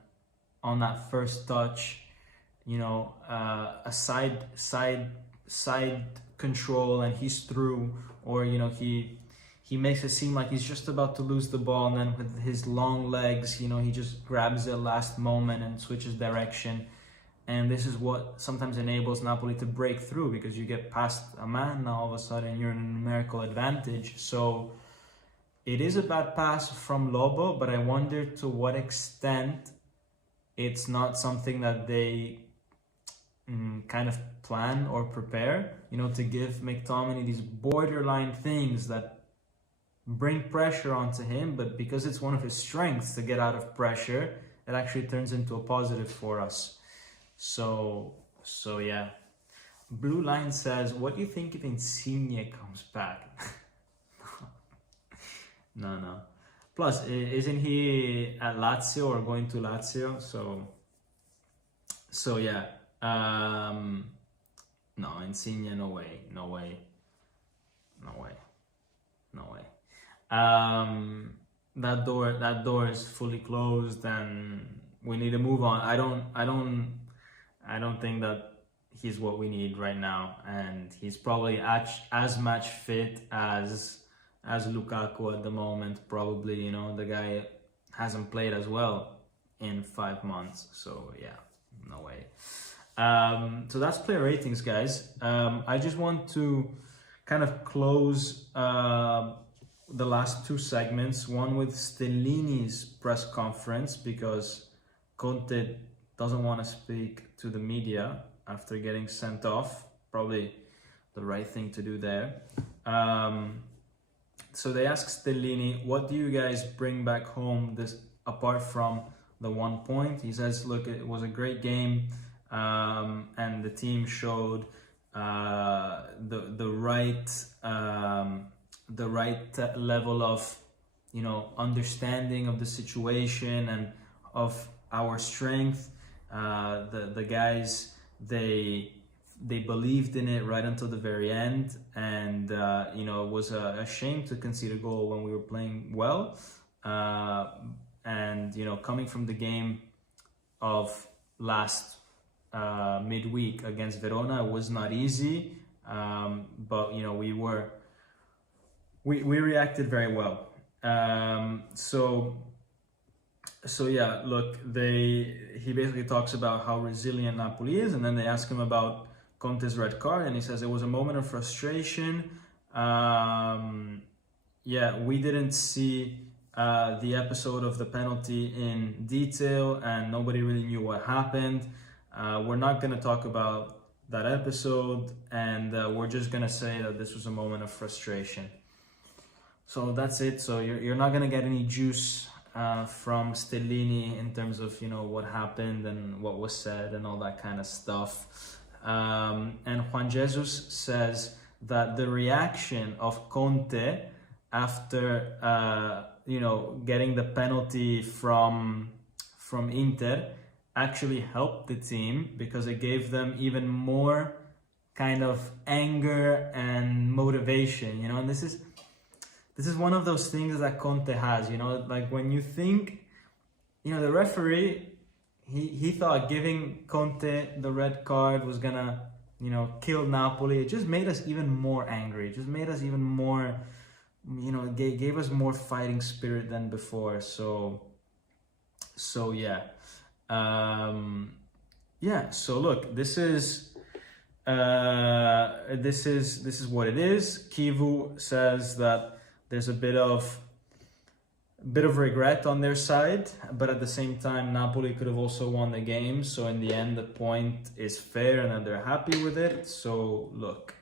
on that first touch. You know, a side control, and he's through, or, you know, he makes it seem like he's just about to lose the ball, and then with his long legs, you know, he just grabs it last moment and switches direction. And this is what sometimes enables Napoli to break through, because you get past a man, now all of a sudden you're in a numerical advantage. So it is a bad pass from Lobo, but I wonder to what extent it's not something that they kind of plan or prepare, you know, to give McTominay these borderline things that bring pressure onto him, but because it's one of his strengths to get out of pressure, it actually turns into a positive for us. So yeah. Blue Line says, what do you think if Insigne comes back? No. Plus, isn't he at Lazio or going to Lazio? So yeah. No, Insigne, no way, no way, no way, no way. That door is fully closed, and we need to move on. I don't think that he's what we need right now, and he's probably as match fit as Lukaku at the moment. Probably, you know, the guy hasn't played as well in 5 months. So yeah, no way. So that's player ratings, guys. I just want to kind of close the last two segments. One with Stellini's press conference, because Conte doesn't want to speak to the media after getting sent off. Probably the right thing to do there. So they asked Stellini, what do you guys bring back home this apart from the 1 point? He says, look, it was a great game, and the team showed the right level of, you know, understanding of the situation and of our strength. The guys, they believed in it right until the very end, and you know, it was a shame to concede a goal when we were playing well. And you know, coming from the game of last midweek against Verona, it was not easy, but you know, we reacted very well. So yeah, look, he basically talks about how resilient Napoli is, and then they ask him about Conte's red card, and he says it was a moment of frustration. Yeah, we didn't see the episode of the penalty in detail, and nobody really knew what happened. We're not going to talk about that episode, and we're just going to say that this was a moment of frustration. So that's it. So you're not going to get any juice from Stellini in terms of, you know, what happened and what was said and all that kind of stuff. And Juan Jesus says that the reaction of Conte after you know, getting the penalty from Inter actually helped the team, because it gave them even more kind of anger and motivation, you know. And this is one of those things that Conte has, you know, like when you think, you know, the referee, he thought giving Conte the red card was gonna, you know, kill Napoli. It just made us even more angry. It just made us even more, you know, gave us more fighting spirit than before. So yeah. Yeah, so look, this is what it is. Kivu says that there's a bit of regret on their side, but at the same time, Napoli could have also won the game. So in the end, the point is fair, and that they're happy with it. So look,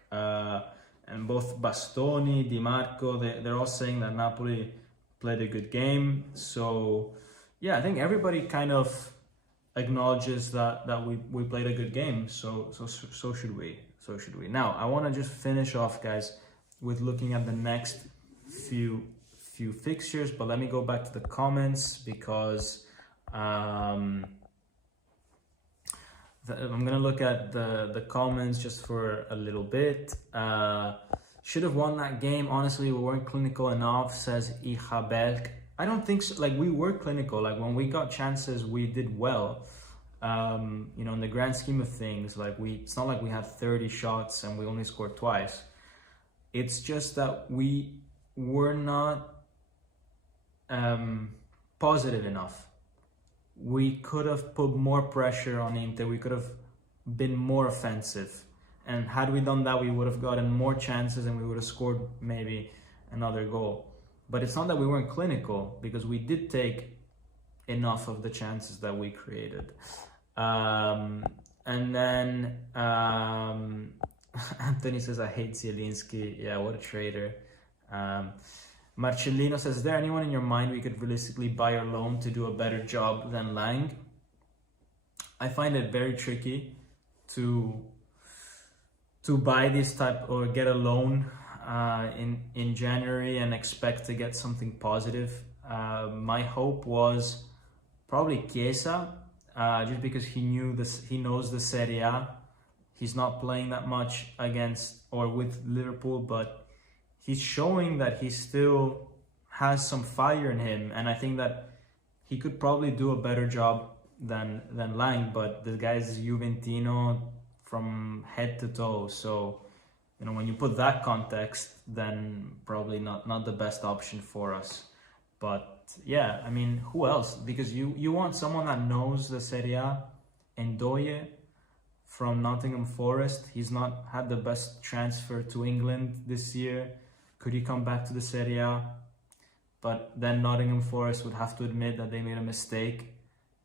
and both Bastoni, Di Marco, they're all saying that Napoli played a good game. So yeah, I think everybody kind of acknowledges that we played a good game. So should we. Now, I want to just finish off, guys, with looking at the next few fixtures, but let me go back to the comments, because I'm gonna look at the comments just for a little bit. Should have won that game. Honestly, we weren't clinical enough, says Ichabelk. I don't think so. Like, we were clinical. Like, when we got chances, we did well. You know, in the grand scheme of things, like, it's not like we had 30 shots and we only scored twice. It's just that we were not positive enough. We could have put more pressure on Inter. We could have been more offensive, and had we done that, we would have gotten more chances and we would have scored maybe another goal. But it's not that we weren't clinical, because we did take enough of the chances that we created. And then Anthony says, I hate Zielinski. Yeah, what a traitor. Marcellino says, is there anyone in your mind we could realistically buy or loan to do a better job than Lang? I find it very tricky to buy this type or get a loan in January and expect to get something positive. My hope was probably Chiesa, just because he knows the Serie A. He's not playing that much against or with Liverpool, but he's showing that he still has some fire in him, and I think that he could probably do a better job than Lang. But the guy's Juventino from head to toe, so when you put that context, then probably not the best option for us. But yeah, I mean, who else? Because you want someone that knows the Serie A. Ndoye from Nottingham Forest, he's not had the best transfer to England this year. Could he come back to the Serie A? But then Nottingham Forest would have to admit that they made a mistake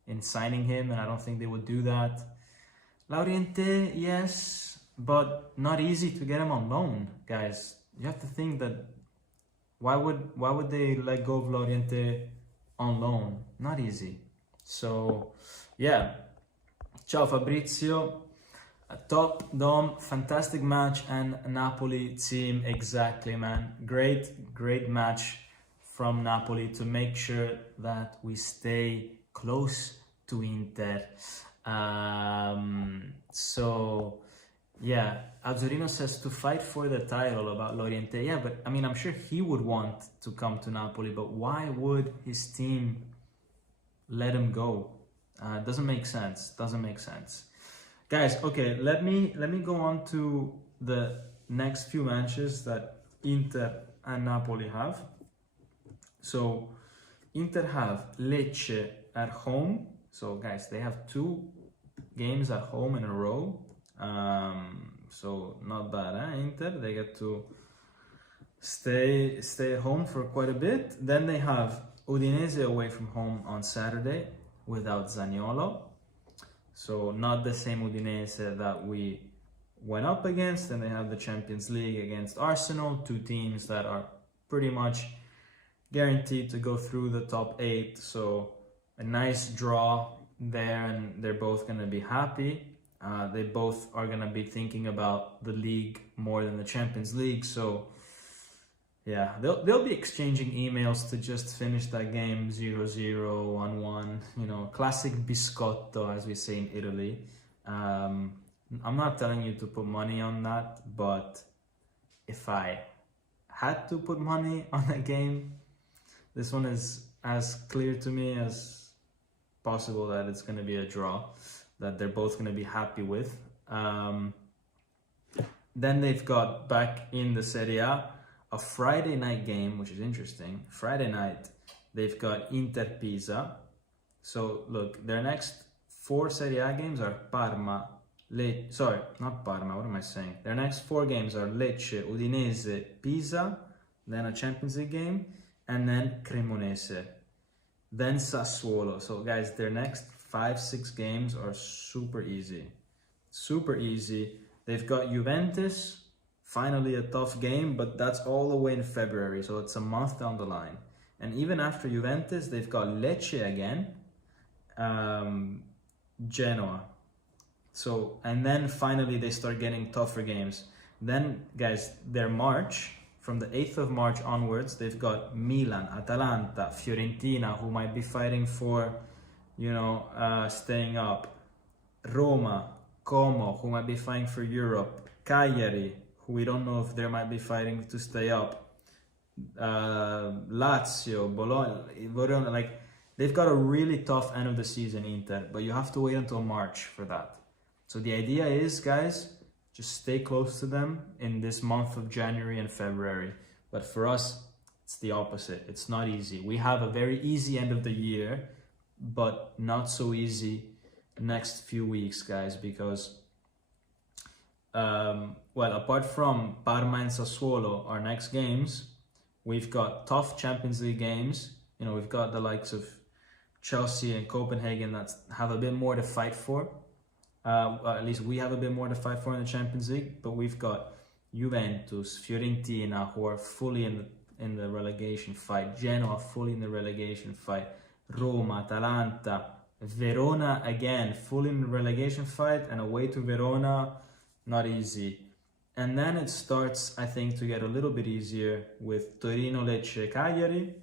in signing him, and I don't think they would do that. Laurienté, yes, but not easy to get him on loan, guys. You have to think that why would they let go of Laurienté on loan? Not easy. So yeah. Ciao Fabrizio. Top Dom, fantastic match, and Napoli team, exactly, man. Great match from Napoli to make sure that we stay close to Inter. So yeah, Azzurino says to fight for the title about Laurienté. Yeah, but I mean, I'm sure he would want to come to Napoli, but why would his team let him go? Doesn't make sense. Guys, okay, let me go on to the next few matches that Inter and Napoli have. So Inter have Lecce at home. So guys, they have 2 games at home in a row. So not bad, eh? Inter, they get to stay at home for quite a bit. Then they have Udinese away from home on Saturday without Zaniolo. So not the same Udinese that we went up against. And they have the Champions League against Arsenal, 2 teams that are pretty much guaranteed to go through the top 8. So a nice draw there, and they're both going to be happy. They both are going to be thinking about the league more than the Champions League. So yeah, they'll be exchanging emails to just finish that game 0-0, 1-1, classic biscotto, as we say in Italy. I'm not telling you to put money on that, but if I had to put money on a game, this one is as clear to me as possible that it's going to be a draw, that they're both going to be happy with. Then they've got back in the Serie A a Friday night game, which is interesting. Friday night, they've got Inter Pisa. So look, their next 4 Serie A games are Parma, not Parma, what am I saying? Their next 4 games are Lecce, Udinese, Pisa, then a Champions League game, and then Cremonese, then Sassuolo. So guys, their next 5-6 games are super easy. They've got Juventus, finally a tough game, but that's all the way in February, so it's a month down the line. And even after Juventus, they've got Lecce again, Genoa. So, and then finally they start getting tougher games. Then, guys, their March, from the 8th of March onwards, they've got Milan, Atalanta, Fiorentina, who might be fighting for, staying up, Roma, Como, who might be fighting for Europe, Cagliari, who we don't know if they might be fighting to stay up, Lazio, Bologna, Verona. Like, they've got a really tough end of the season, Inter, but you have to wait until March for that. So the idea is, guys, just stay close to them in this month of January and February. But for us, it's the opposite. It's not easy. We have a very easy end of the year, but not so easy next few weeks, guys, because apart from Parma and Sassuolo, our next games, we've got tough Champions League games. We've got the likes of Chelsea and Copenhagen that have a bit more to fight for. At least we have a bit more to fight for in the Champions League, but we've got Juventus, Fiorentina, who are fully in the relegation fight, Genoa fully in the relegation fight, Roma, Atalanta, Verona again fully in the relegation fight, and away to Verona, not easy. And then it starts, I think, to get a little bit easier with Torino, Lecce, Cagliari,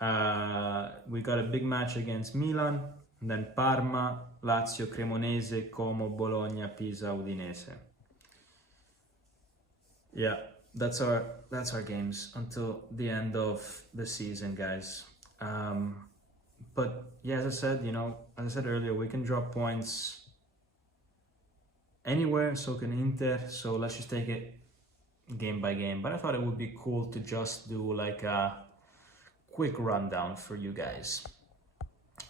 We got a big match against Milan, and then Parma, Lazio, Cremonese, Como, Bologna, Pisa, Udinese. Yeah, that's our games until the end of the season, guys. But yeah, as I said, as I said earlier, we can drop points anywhere, so can Inter. So let's just take it game by game. But I thought it would be cool to just do like a quick rundown for you guys.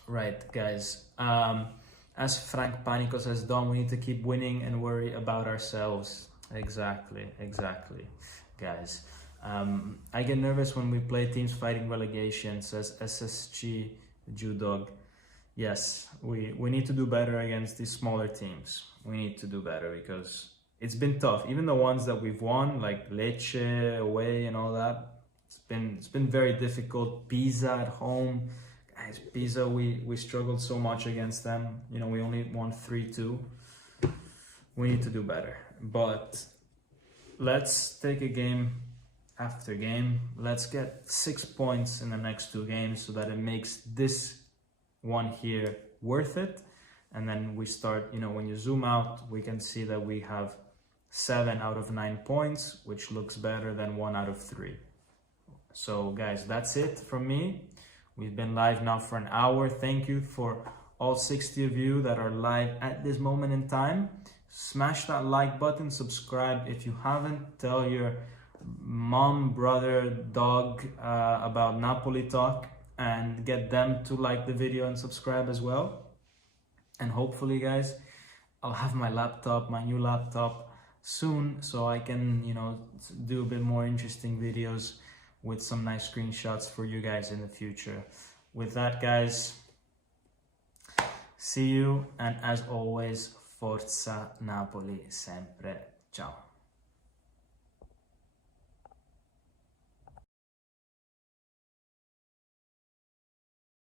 Right, guys. As Frank Panico says, Dom, we need to keep winning and worry about ourselves. Exactly, guys. I get nervous when we play teams fighting relegation, says SSG Judog. Yes, we need to do better against these smaller teams. We need to do better because it's been tough. Even the ones that we've won, like Lecce away and all that, it's been very difficult. Pisa at home. Guys, Pisa, we struggled so much against them. We only won 3-2. We need to do better. But let's take a game after game. Let's get 6 points in the next 2 games so that it makes this one here worth it. And then we start, when you zoom out, we can see that we have 7 out of 9 points, which looks better than 1 out of 3. So guys, that's it from me. We've been live now for an hour. Thank you for all 60 of you that are live at this moment in time. Smash that like button, subscribe if you haven't. Tell your mom, brother, dog about Napoli talk and get them to like the video and subscribe as well. And hopefully, guys, I'll have my new laptop soon, so I can, do a bit more interesting videos with some nice screenshots for you guys in the future. With that, guys, see you, and as always, Forza Napoli sempre. Ciao.